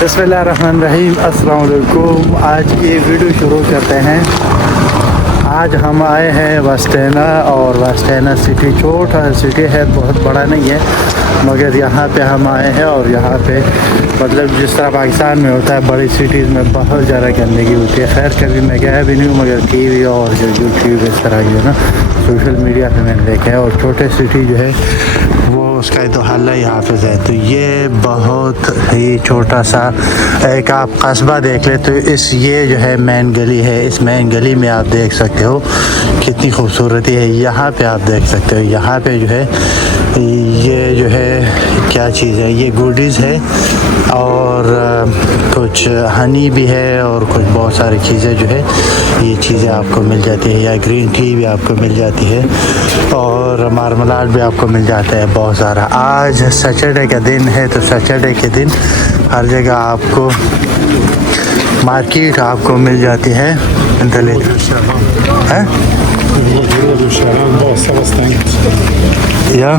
بسم اللہ الرحمن الرحیم السلام علیکم آج کی ویڈیو شروع کرتے ہیں آج ہم آئے ہیں وسٹینا اور وسٹینا سٹی چھوٹا سٹی ہے بہت بڑا نہیں ہے مگر یہاں پہ ہم آئے ہیں اور یہاں پہ مطلب جس طرح پاکستان میں ہوتا ہے بڑی سٹیز میں بہت زیادہ گندگی ہوتی ہے خیر کبھی میں گیا بھی نہیں ہوں مگر ٹی وی اور جو یوٹیوب اس طرح جو ہے نا سوشل میڈیا پہ میں نے دیکھا ہے اور چھوٹے سٹی جو ہے اس کا تو حل ہی حافظ ہے۔ تو یہ بہت ہی چھوٹا سا ایک آپ قصبہ دیکھ لیں تو اس یہ جو ہے مین گلی ہے۔ اس مین گلی میں آپ دیکھ سکتے ہو کتنی خوبصورتی ہے۔ یہاں پہ آپ دیکھ سکتے ہو۔ یہاں پہ جو ہے یہ جو ہے کیا چیز ہے؟ یہ گوڈیز ہے اور کچھ ہنی بھی ہے اور کچھ بہت ساری چیزیں جو ہے یہ چیزیں آپ کو مل جاتی ہے یا گرین ٹی بھی آپ کو مل جاتی ہے اور مارملاڈ بھی آپ کو مل جاتا ہے بہت سارا۔ آج سیٹرڈے کا دن ہے تو سیٹرڈے کے دن ہر جگہ آپ کو مارکیٹ آپ کو مل جاتی ہے۔ ہے یا؟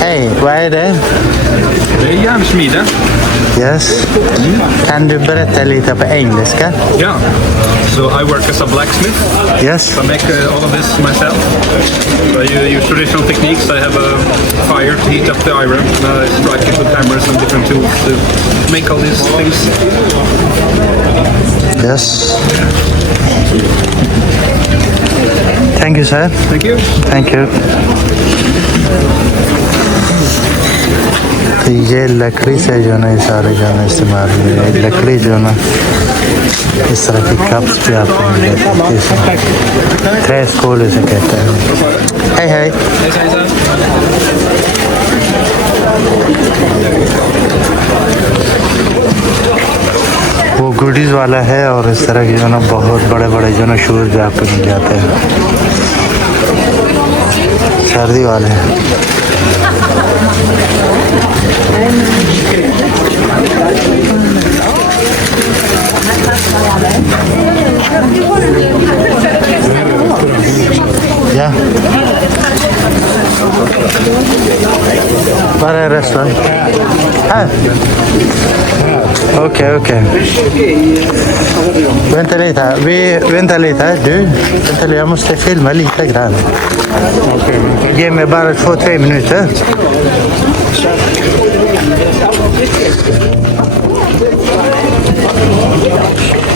Hey, Waede. Ben je aan het smiden? Eh? Yes. Kan du berätta lite på engelska? Ja. So I work as a blacksmith. Yes. So I make uh, all of this myself. So I uh, use traditional techniques. I have a fire to heat up the iron. I strike it with hammers and different tools to make all these things. Yes. Thank you, sir. Thank you. Thank you. تو یہ لکڑی سے جو ہے نا یہ سارے جو ہے نا استعمال ہوئے ہیں لکڑی جو ہے نا اس طرح کی کپس بھی آپ کو مل جاتے ہیں تھریس وہ گوڈیز والا ہے اور اس طرح کے جو ہے نا بہت بڑے بڑے جو ہے نا شوز بھی آپ کو مل جاتے ہیں سردی والے Ja. Var är restaurang? Här? Okej, okej. Vänta lite här. Vi, vänta lite här. Du, vänta lite. Jag måste filma lite grann. Ge mig bara två, tre minuter.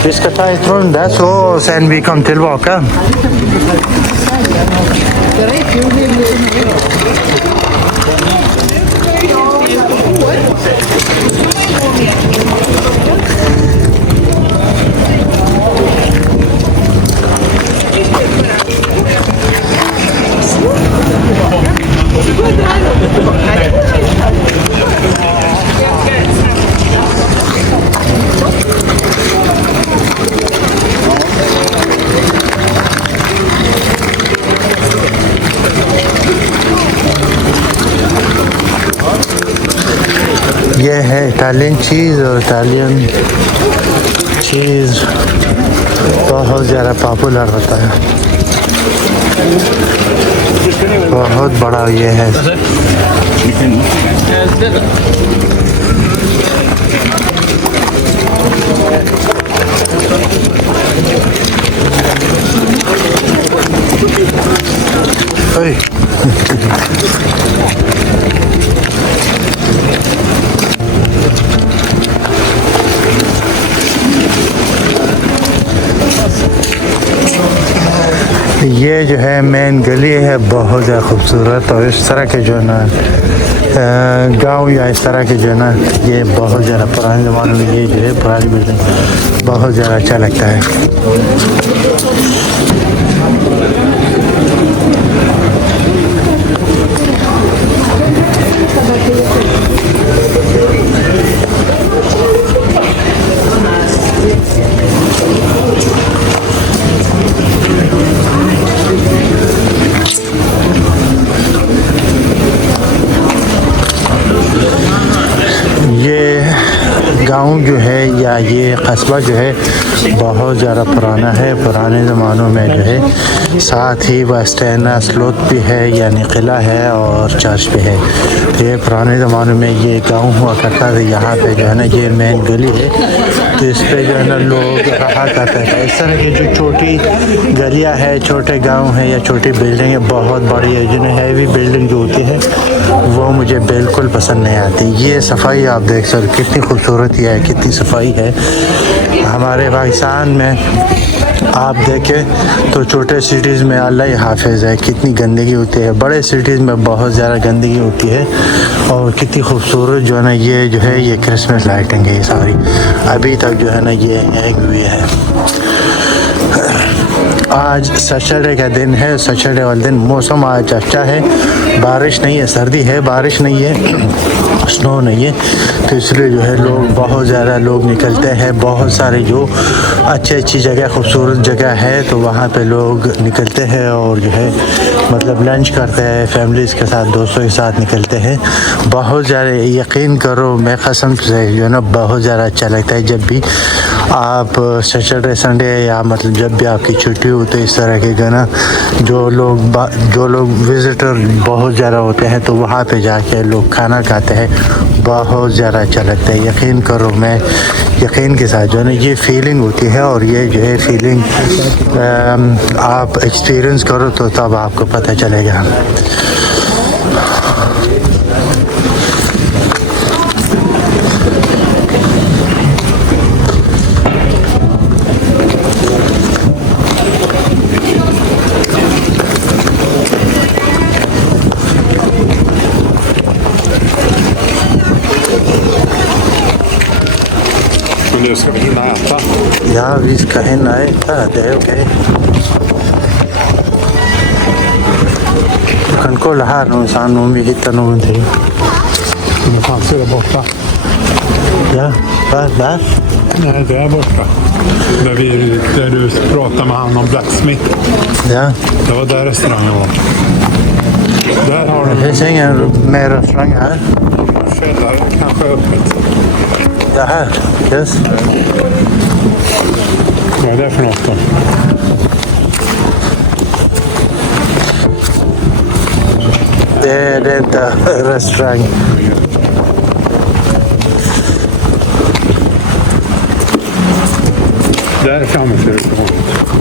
Vi ska ta ett runda så sen vi kommer tillbaka. یہ ہے Italian چیز اور Italian چیز بہت زیادہ popular ہوتا ہے۔ بہت بڑا یہ ہے۔ یہ جو ہے مین گلی ہے، بہت زیادہ خوبصورت اور اس طرح کے جو ہے نا گاؤں یا اس طرح کے جو ہے نا، یہ بہت زیادہ پرانے زمانے میں یہ جو ہے پرانی بلڈنگ بہت زیادہ اچھا لگتا ہے۔ قصبہ جو ہے بہت زیادہ پرانا ہے، پرانے زمانوں میں جو ہے ساتھ ہی واسٹینا سلوت بھی ہے یعنی قلعہ ہے اور چرچ بھی ہے۔ یہ پرانے زمانوں میں یہ گاؤں ہوا کرتا تھا، یہاں پہ جو ہے نا یہ مین گلی ہے۔ تو اس پہ جو ہے نا لوگ رہا کرتے تھے اس طرح کی جو چھوٹی گلیاں ہے چھوٹے گاؤں ہیں یا چھوٹی بلڈنگیں بہت بڑی ہے جنہیں ہیوی بلڈنگ جو ہوتی ہے، وہ مجھے بالکل پسند نہیں آتی۔ یہ صفائی آپ دیکھ سکتے کتنی خوبصورتی ہے، کتنی صفائی ہے۔ ہمارے پاکستان میں آپ دیکھیں تو چھوٹے سٹیز میں اللہ ہی حافظ ہے، کتنی گندگی ہوتی ہے۔ بڑے سٹیز میں بہت زیادہ گندگی ہوتی ہے اور کتنی خوبصورت جو ہے نا یہ جو ہے، یہ کرسمس لائٹنگ ہے یہ ساری۔ ابھی تک جو ہے نا یہ ہینگ ہوئی ہے۔ آج سیٹرڈے کا دن ہے سیٹرڈے والے دن موسم آج اچھا ہے۔ بارش نہیں ہے، سردی ہے، بارش نہیں ہے سنو نہیں ہے۔ تو اس لیے جو ہے لوگ بہت زیادہ لوگ نکلتے ہیں، بہت سارے جو اچھی اچھی جگہ، خوبصورت جگہ ہے، تو وہاں پہ لوگ نکلتے ہیں اور جو ہے مطلب لنچ کرتے ہیں فیملیز کے ساتھ، دوستوں کے ساتھ نکلتے ہیں۔ بہت زیادہ یقین کرو، میں قسم سے جو ہے نا، بہت زیادہ اچھا لگتا ہے۔ جب بھی آپ سیٹرڈے، سنڈے یا مطلب جب بھی آپ کی چھٹی ہو تو اس طرح کے گانا جو لوگ با جو لوگ وزٹر بہت زیادہ ہوتے ہیں تو وہاں پہ جا کے لوگ کھانا کھاتے ہیں، بہت زیادہ اچھا لگتا ہے۔ یقین کرو میں یقین کے ساتھ جو ہے نا یہ فیلنگ ہوتی ہے اور یہ جو ہے فیلنگ آپ ایکسپیرئنس کرو تو تب آپ کو پتہ چلے گا۔ Vi ska hinna äta, det är okej. Du kan kolla här någonstans om vi hittar någonting. Men fanns ju där borta? Ja, var? där? Nej, där borta. Där, vi, där du pratade med han om Blacksmith. Ja, Det var där restaurangen var. Där har det finns ingen mer restaurang här. Källaren kanske är öppet. Ja, här. Yes. Ja, dat vanaf dan. de rest the restaurant. Daar gaan we verder.